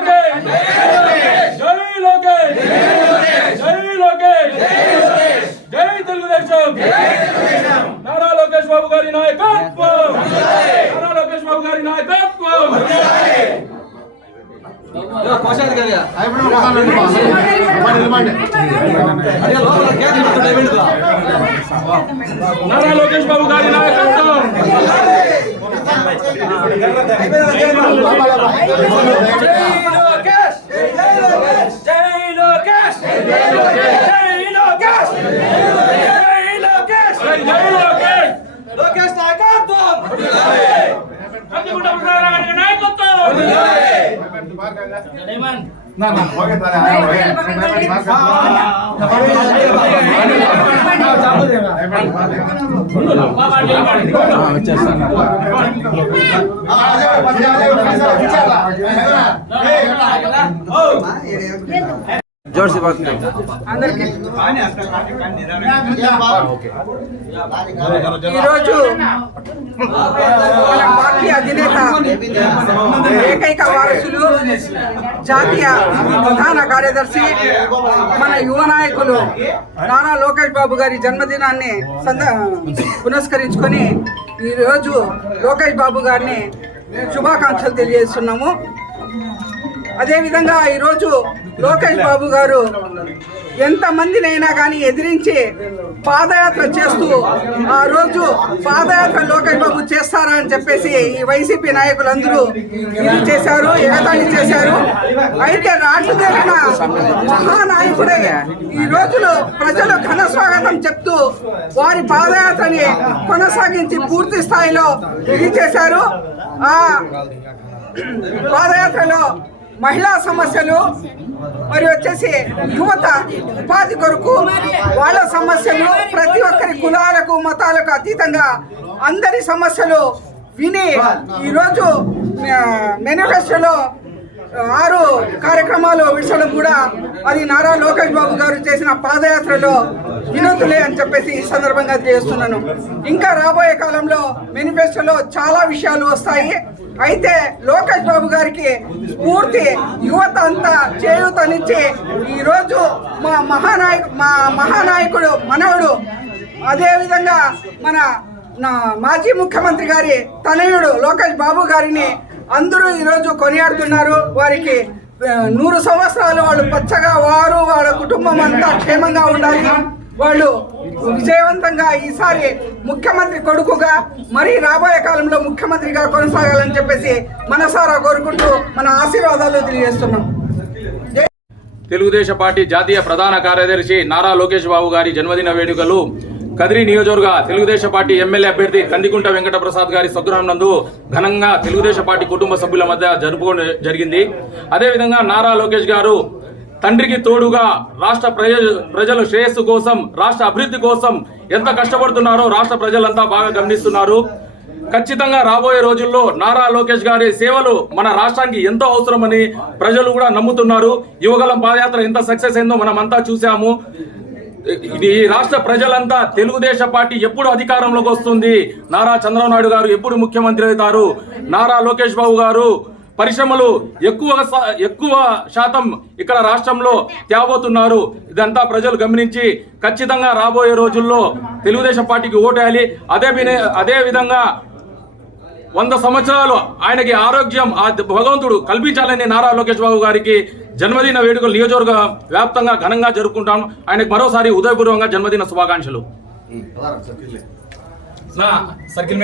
లోకేష్ జై లోకేష్ జై లోకేష్ జై తెలుగుదేశం నారా లోకేష్ బాబు గారి నాయకత్వం నారా లోకేష్ బాబు గారి నాయకత్వం నారా లోకేష్ బాబు గారి నాయకత్వం ना ना हो गया सारा आया हो गया मैं मैं बात कर हां चालू देगा हां अच्छा सर आ जाओ बच्चे आ जाओ विचार ला ए ओ जोर से बात करो ఈరోజు మన పార్టీ అధినేత ఏకైక వారసులు జాతీయ ప్రధాన కార్యదర్శి మన యువ నాయకులు నారా లోకేష్ బాబు గారి జన్మదినాన్ని సంద పురస్కరించుకొని ఈరోజు లోకేష్ బాబు గారిని శుభాకాంక్షలు తెలియజేస్తున్నాము అదేవిధంగా ఈరోజు లోకేష్ బాబు గారు ఎంతమందినైనా కానీ ఎదిరించి పాదయాత్ర చేస్తూ ఆ రోజు పాదయాత్ర లోకేష్ బాబు చేస్తారా అని చెప్పేసి ఈ వైసీపీ నాయకులందరూ ఇది చేశారు ఎగతాళి చేశారు. అయితే రాష్ట్రదేవిన మహానాయకుడే ఈ రోజులో ప్రజలు ఘన స్వాగతం చెప్తూ వారి పాదయాత్రని కొనసాగించి పూర్తి స్థాయిలో ఇది చేశారు. ఆ పాదయాత్రలో మహిళా సమస్యలు మరి వచ్చేసి యువత ఉపాధి కొరకు వాళ్ళ సమస్యలు ప్రతి ఒక్కరి కులాలకు మతాలకు అతీతంగా అందరి సమస్యలు విని ఈరోజు మేనిఫెస్టోలో ఆరు కార్యక్రమాలు విషయం కూడా అది నారా లోకేష్ బాబు గారు చేసిన పాదయాత్రలో వినతులే అని చెప్పేసి ఈ సందర్భంగా చేస్తున్నాను ఇంకా రాబోయే కాలంలో మేనిఫెస్టోలో చాలా విషయాలు వస్తాయి. అయితే లోకేష్ బాబు గారికి స్ఫూర్తి యువత అంతా చేయూతనిచ్చి ఈరోజు మా మహానాయకు మా మహానాయకుడు మనవుడు అదేవిధంగా మన నా మాజీ ముఖ్యమంత్రి గారి తనయుడు లోకేష్ బాబు గారిని అందరూ ఈరోజు కొనియాడుతున్నారు. వారికి నూరు సంవత్సరాలు వాళ్ళు పచ్చగా వారు వాళ్ళ కుటుంబం అంతా క్షేమంగా ఉండాలి. వాళ్ళు విజయవంతంగా ఈసారి ముఖ్యమంత్రి కొడుకుగా మరి రాబోయే కాలంలో ముఖ్యమంత్రిగా కొనసాగాలని చెప్పేసి మనసారా కోరుకుంటూ మన ఆశీర్వాదాలు తెలియజేస్తున్నాం. తెలుగుదేశం పార్టీ జాతీయ ప్రధాన కార్యదర్శి నారా లోకేష్ బాబు గారి జన్మదిన వేడుకలు కదిరి నియోజకవర్గ తెలుగుదేశం పార్టీ ఎమ్మెల్యే అభ్యర్థి కందికుంట వెంకట ప్రసాద్ గారి స్వగ్రహం నందు ఘనంగా తెలుగుదేశం పార్టీ కుటుంబ సభ్యుల మధ్య జరుపుకోవడం జరిగింది. అదేవిధంగా నారా లోకేష్ గారు తండ్రికి తోడుగా రాష్ట్ర ప్రజ ప్రజల శ్రేయస్సు కోసం రాష్ట్ర అభివృద్ధి కోసం ఎంత కష్టపడుతున్నారో రాష్ట్ర ప్రజలంతా బాగా గమనిస్తున్నారు. ఖచ్చితంగా రాబోయే రోజుల్లో నారా లోకేష్ గారి సేవలు మన రాష్ట్రానికి ఎంతో అవసరమని ప్రజలు కూడా నమ్ముతున్నారు. యువగలం పాదయాత్ర ఎంత సక్సెస్ అయిందో మనమంతా చూసాము ఇది ఈ రాష్ట్ర ప్రజలంతా తెలుగుదేశం పార్టీ ఎప్పుడు అధికారంలోకి వస్తుంది? నారా చంద్రబాబు నాయుడు గారు ఎప్పుడు ముఖ్యమంత్రి అవుతారు? నారా లోకేష్ బాబు గారు పరిశ్రమలు ఎక్కువ సా- ఎక్కువ శాతం ఇక్కడ రాష్ట్రంలో తేబోతున్నారు ఇదంతా ప్రజలు గమనించి ఖచ్చితంగా రాబోయే రోజుల్లో తెలుగుదేశం పార్టీకి ఓటేయాలి. అదే వినే- అదే విధంగా వంద సంవత్సరాలు ఆయనకి ఆరోగ్యం ఆ భగవంతుడు కల్పించాలని నారా లోకేష్ బాబు గారికి జన్మదిన వేడుకలు నియోజకవర్గ వ్యాప్తంగా ఘనంగా జరుపుకుంటాం. ఆయనకు మరోసారి ఉదయపూర్వంగా జన్మదిన శుభాకాంక్షలు. నా సర్కిల్